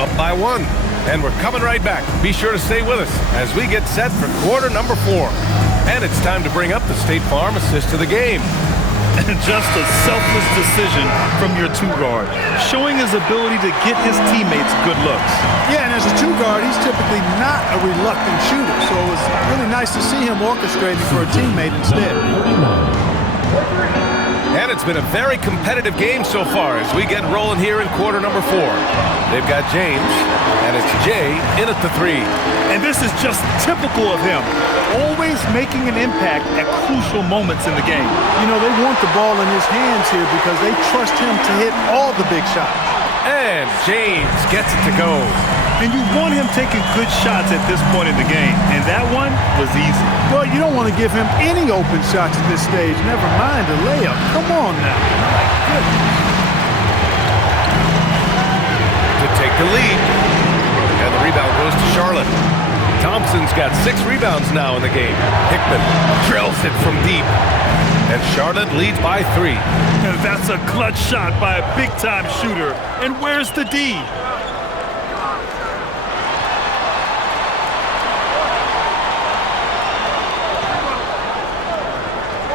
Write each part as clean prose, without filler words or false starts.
up by 1. And we're coming right back. Be sure to stay with us as we get set for quarter number 4. And it's time to bring up the State Farm assist to the game. Just a selfless decision from your two-guard, showing his ability to get his teammates good looks. Yeah, and as a two-guard, he's typically not a reluctant shooter, so it was really nice to see him orchestrating for a teammate instead. And it's been a very competitive game so far as we get rolling here in quarter number 4. They've got James, and it's Jay in at the 3. And this is just typical of him, always making an impact at crucial moments in the game. You know, they want the ball in his hands here because they trust him to hit all the big shots. And James gets it to go. And you want him taking good shots at this point in the game, and that one was easy. Well, you don't want to give him any open shots at this stage, never mind a layup. Come on now. My goodness. To take the lead. And the rebound goes to Charlotte. Thompson's got 6 rebounds now in the game. Hickman drills it from deep. And Charlotte leads by 3. And that's a clutch shot by a big-time shooter. And where's the D?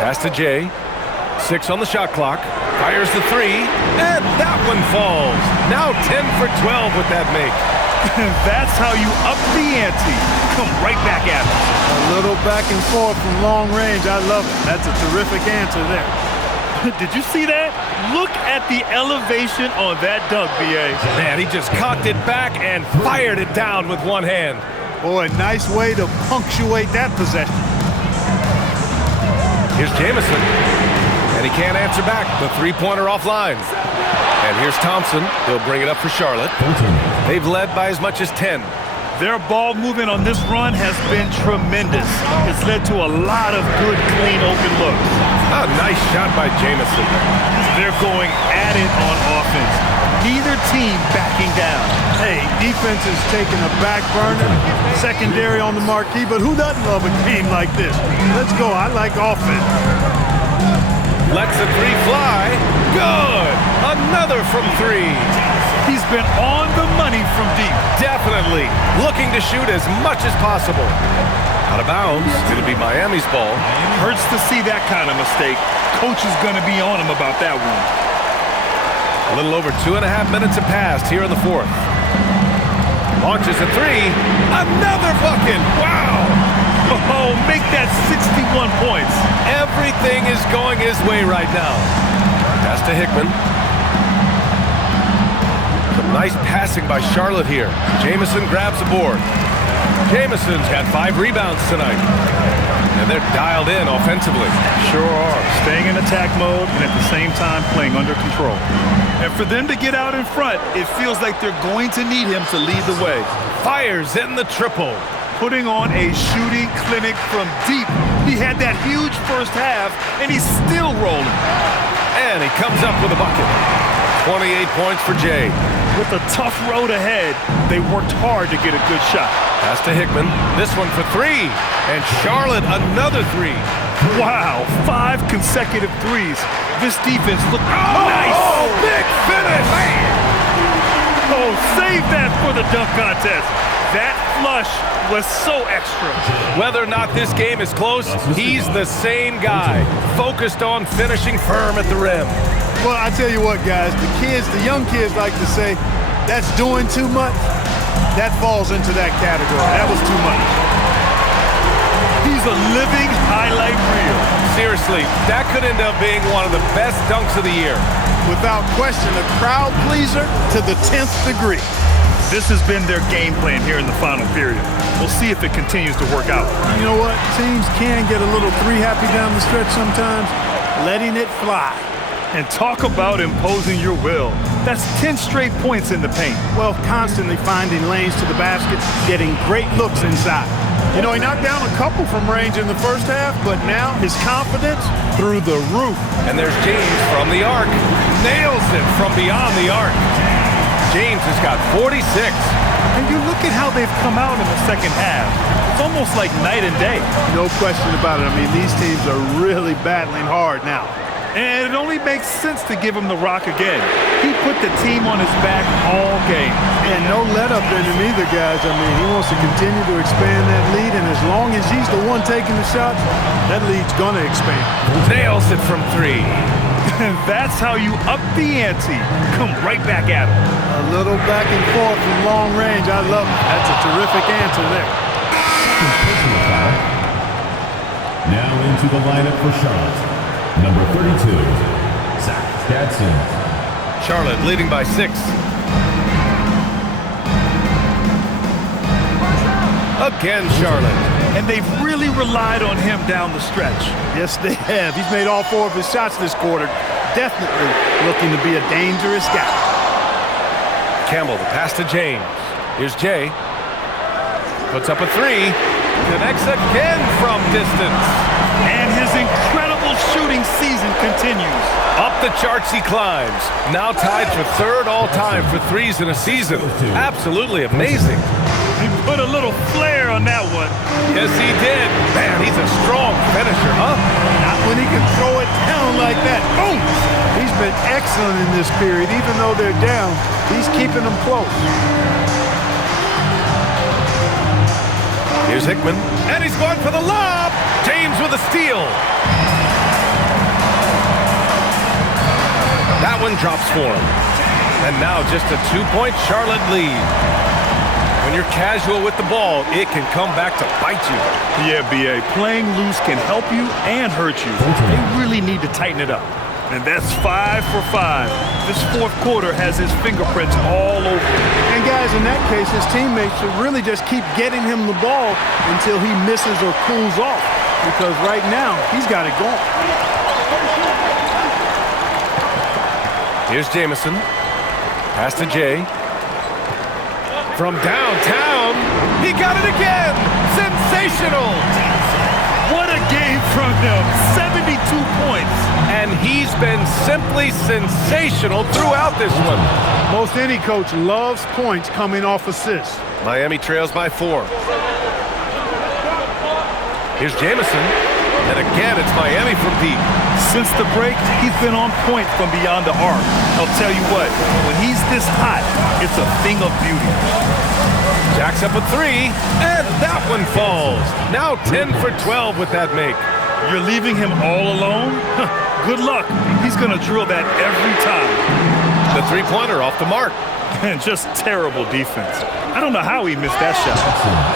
Pass to Jay. 6 on the shot clock. Fires the 3. And that one falls. Now 10 for 12 with that make. That's how you up the ante. Come right back at us. A little back and forth from long range. I love it. That's a terrific answer there. Did you see that? Look at the elevation on that dunk, B.A. Man, he just cocked it back and fired it down with one hand. Boy, nice way to punctuate that possession. Here's Jamison, and he can't answer back. The three-pointer offline. And here's Thompson. He'll bring it up for Charlotte. They've led by as much as 10. Their ball movement on this run has been tremendous. It's led to a lot of good, clean, open looks. A nice shot by Jamison. They're going at it on offense. Neither team backing down. Hey, defense is taking a back burner, secondary on the marquee, but who doesn't love a game like this? Let's go. I like offense. Lets the 3 fly. Good. Another from 3. He's been on the money from deep. Definitely looking to shoot as much as possible. Out of bounds. It'll be Miami's ball. Hurts to see that kind of mistake. Coach is going to be on him about that one. A little over 2.5 minutes have passed here in the 4th. Launches a 3. Another bucket. Wow. Oh, make that 61 points. Everything is going his way right now. Pass to Hickman. Some nice passing by Charlotte here. Jamison grabs the board. Jamison's got 5 rebounds tonight. And they're dialed in offensively. Sure are. Staying in attack mode and at the same time playing under control. And for them to get out in front, it feels like they're going to need him to lead the way. Fires in the triple. Putting on a shooting clinic from deep. He had that huge first half, and he's still rolling. And he comes up with a bucket. 28 points for Jay. With a tough road ahead, they worked hard to get a good shot. Pass to Hickman. This one for 3. And Charlotte another 3. Wow, 5 consecutive threes. This defense looked nice. Oh, big finish. Man. Oh, save that for the dunk contest. That flush was so extra. Whether or not this game is close, he's the same guy, focused on finishing firm at the rim. Well, I tell you what, guys, the young kids like to say, that's doing too much. That falls into that category. That was too much. He's a living highlight reel. Seriously, that could end up being one of the best dunks of the year. Without question, a crowd pleaser to the 10th degree. This has been their game plan here in the final period. We'll see if it continues to work out. You know what? Teams can get a little 3-happy down the stretch sometimes. Letting it fly. And talk about imposing your will. That's 10 straight points in the paint. Well, constantly finding lanes to the basket, getting great looks inside. You know, he knocked down a couple from range in the first half, but now his confidence through the roof. And there's James from the arc. Nails it from beyond the arc. James has got 46. And you look at how they've come out in the second half. It's almost like night and day. No question about it. I mean, these teams are really battling hard now. And it only makes sense to give him the rock again. He put the team on his back all game. And no let-up in him either, guys. I mean, he wants to continue to expand that lead, and as long as he's the one taking the shots, that lead's going to expand. Nails it from 3. And that's how you up the ante. Come right back at him. A little back and forth from long range. I love it. That's a terrific answer there. Now into the lineup for Charlotte. Number 32, Zach Dadson. Charlotte leading by 6. Again, Charlotte. And they've really relied on him down the stretch. Yes, they have. He's made all 4 of his shots this quarter. Definitely looking to be a dangerous guy. Campbell, the pass to James. Here's Jay. Puts up a 3. Connects again from distance. And his incredible shooting season continues. Up the charts he climbs. Now tied for 3rd all-time for threes in a season. Absolutely amazing. He put a little flair on that one. Yes, he did. Man, he's a strong finisher, huh? Not when he can throw it down like that. Boom! He's been excellent in this period. Even though they're down, he's keeping them close. Here's Hickman, and he's going for the lob. James with a steal. That one drops for him. And now just a 2-point Charlotte lead. When you're casual with the ball, it can come back to bite you. Yeah, B.A. Playing loose can help you and hurt you. They really need to tighten it up. And that's 5 for 5. This 4th quarter has his fingerprints all over it. And guys, in that case, his teammates should really just keep getting him the ball until he misses or cools off. Because right now, he's got it going. Here's Jamison. Pass to Jay. From downtown, he got it again. Sensational. What a game from him. 72 points. And he's been simply sensational throughout this one. Most any coach loves points coming off assists. Miami trails by 4. Here's Jamison. And again, it's Miami from deep. Since the break, he's been on point from beyond the arc. I'll tell you what, when he's this hot, it's a thing of beauty. Jacks up a 3, and that one falls. Now 10 for 12 with that make. You're leaving him all alone? Good luck. He's going to drill that every time. The 3-pointer off the mark. And just terrible defense. I don't know how he missed that shot.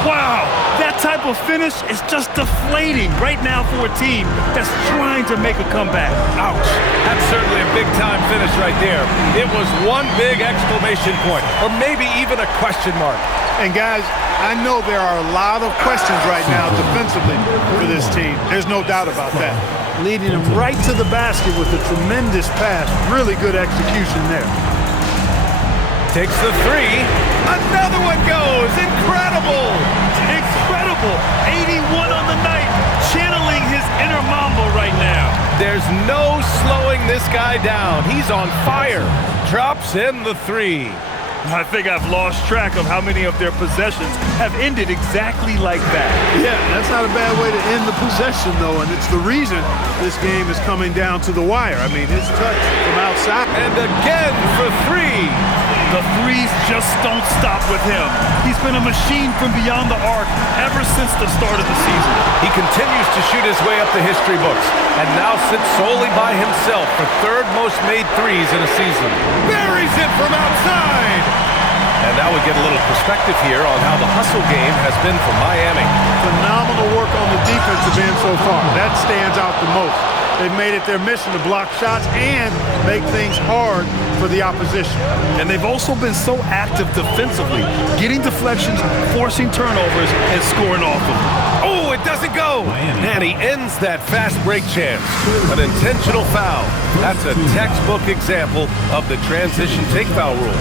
Wow, that type of finish is just deflating right now for a team that's trying to make a comeback. Ouch. That's certainly a big-time finish right there. It was one big exclamation point, or maybe even a question mark. And guys, I know there are a lot of questions right now defensively for this team. There's no doubt about that. Leading them right to the basket with a tremendous pass. Really good execution there. Takes the 3. Another one goes. Incredible. Incredible. 81 on the night. Channeling his inner Mamba right now. There's no slowing this guy down. He's on fire. Drops in the 3. I think I've lost track of how many of their possessions have ended exactly like that. Yeah, that's not a bad way to end the possession, though, and it's the reason this game is coming down to the wire. I mean, his touch from outside. And again for 3. The threes just don't stop with him. He's been a machine from beyond the arc ever since the start of the season. He continues to shoot his way up the history books and now sits solely by himself for 3rd most made threes in a season. Buries it from outside. And now we get a little perspective here on how the hustle game has been for Miami. Phenomenal work on the defensive end so far. That stands out the most. They've made it their mission to block shots and make things hard for the opposition. And they've also been so active defensively, getting deflections, forcing turnovers, and scoring off of them. Oh, it doesn't go. And he ends that fast break chance. An intentional foul. That's a textbook example of the transition take foul rule.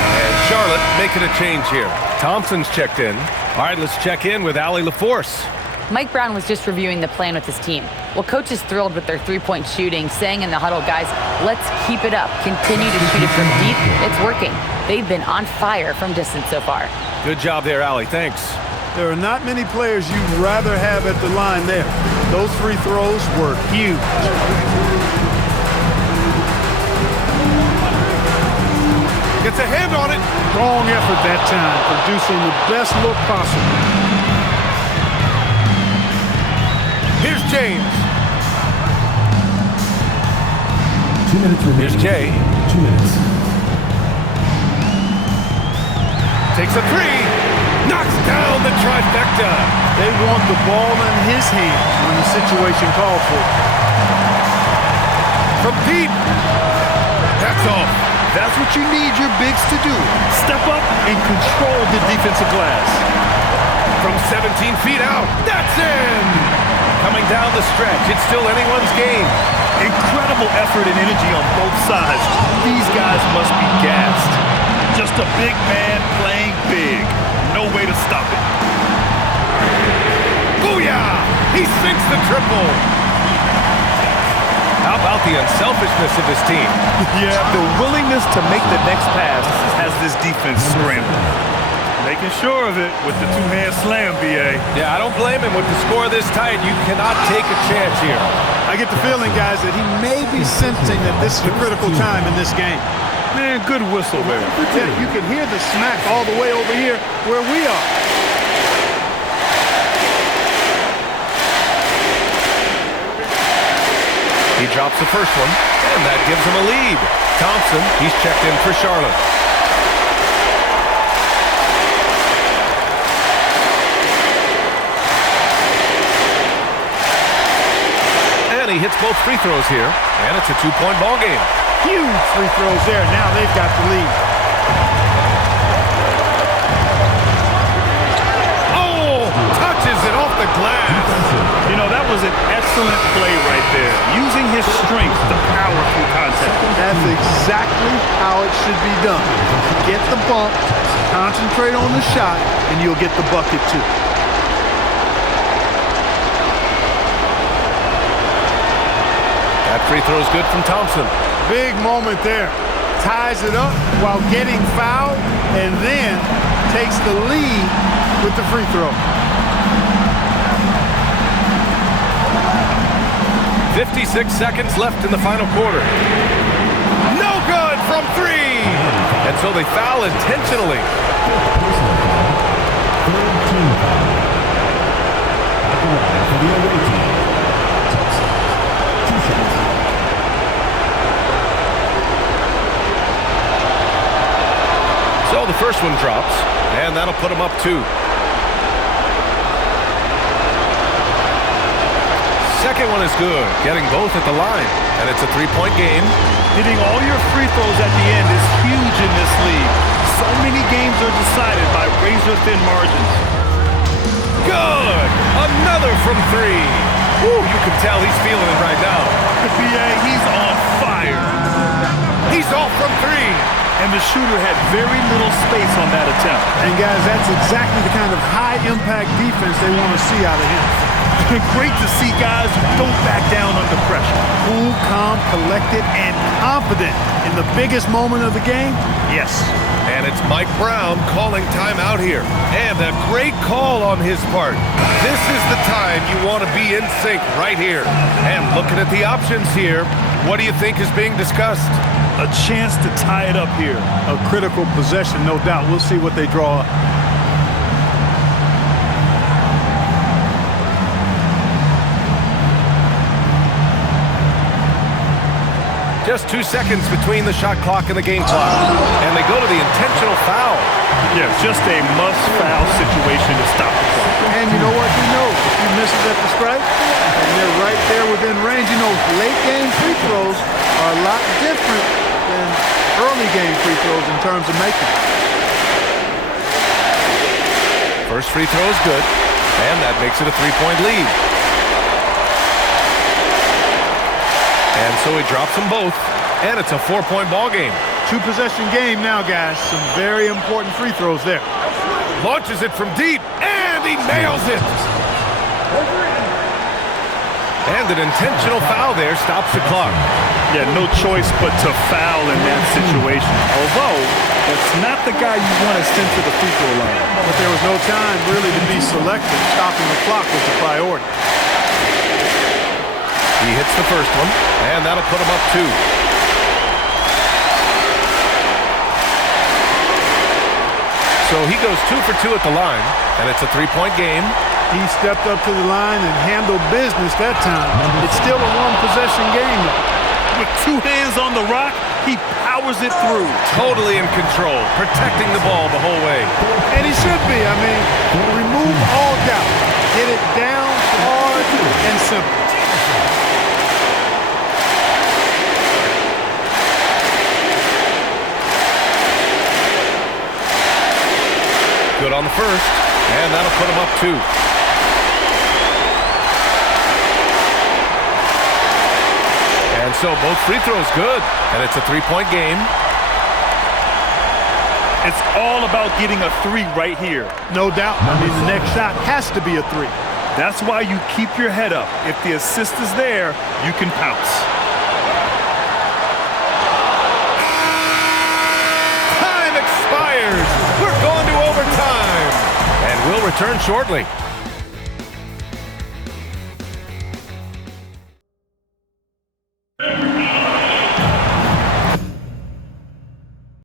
And Charlotte making a change here. Thompson's checked in. All right, let's check in with Allie LaForce. Mike Brown was just reviewing the plan with his team. Well, coach is thrilled with their three-point shooting, saying in the huddle, guys, let's keep it up. Continue to shoot it from deep. It's working. They've been on fire from distance so far. Good job there, Allie. Thanks. There are not many players you'd rather have at the line there. Those free throws were huge. Gets a hand on it. Strong effort that time, producing the best look possible. Here's James. 2 minutes remaining. Here's Jay. 2 minutes. Takes a three. Knocks down the trifecta. They want the ball in his hands when the situation calls for it. From deep. That's off. That's what you need your bigs to do. Step up and control the defensive glass. From 17 feet out. That's in. Coming down the stretch. It's still anyone's game. Incredible effort and energy on both sides. These guys must be gassed. Just a big man playing big. No way to stop it. Booyah! He sinks the triple. How about the unselfishness of this team? Yeah, the willingness to make the next pass has this defense scrambling. Making sure of it with the two-hand slam, B.A. Yeah, I don't blame him with the score this tight. You cannot take a chance here. I get the feeling, guys, that he may be sensing that this is a critical time in this game. Man, good whistle there. Yeah, you can hear the smack all the way over here where we are. He drops the first one, and that gives him a lead. Thompson, he's checked in for Charlotte. And he hits both free throws here, and it's a two-point ball game. Huge free throws there. Now they've got the lead. Oh, touches it off the glass. You know, that was an excellent play right there. Using his strength to power through contact. That's exactly how it should be done. Get the bump, concentrate on the shot, and you'll get the bucket too. That free throw is good from Thompson. Big moment there. Ties it up while getting fouled, and then takes the lead with the free throw. 56 seconds left in the final quarter. No good from three. And so they foul intentionally. Third team foul. At the line for the away team. Thompson. 2 shots. So the first one drops, and that'll put him up 2. Second one is good, getting both at the line, and it's a 3-point game. Hitting all your free throws at the end is huge in this league. So many games are decided by razor-thin margins. Good! Another from 3. Woo, you can tell he's feeling it right now. B.A., he's on fire. He's off from 3. And the shooter had very little space on that attempt. And guys, that's exactly the kind of high-impact defense they want to see out of him. Great to see guys who don't back down under pressure. Cool, calm, collected, and confident in the biggest moment of the game. Yes. And it's Mike Brown calling timeout here. And a great call on his part. This is the time you want to be in sync right here. And looking at the options here, what do you think is being discussed? A chance to tie it up here. A critical possession, no doubt. We'll see what they draw up. Just 2 seconds between the shot clock and the game clock. And they go to the intentional foul. Yeah, just a must-foul situation to stop the clock. And you know what? He knows if he misses at the stripe, and they're right there within range. You know, late-game free throws are a lot different than early-game free throws in terms of making. First free throw is good, and that makes it a 3-point lead. And so he drops them both, and it's a 4-point ball game. 2-possession game now, guys. Some very important free throws there. Launches it from deep, and he nails it. And an intentional foul there stops the clock. Yeah, no choice but to foul in that situation. Although, that's not the guy you want to send to the free throw line. But there was no time really to be selective. Stopping the clock was the priority. He hits the first one, and that'll put him up 2. So he goes 2 for 2 at the line, and it's a 3-point game. He stepped up to the line and handled business that time. It's still a one-possession game, though. With 2 hands on the rock, he powers it through. Totally in control, protecting the ball the whole way. And he should be. I mean, remove all doubt. Hit it down, hard, and simple. Good on the first, and that'll put him up 2. And so both free throws good, and it's a 3-point game. It's all about getting a 3 right here. No doubt. I mean, the next shot has to be a 3. That's why you keep your head up. If the assist is there, you can pounce. Time expires. We're going to overtime. And we'll return shortly.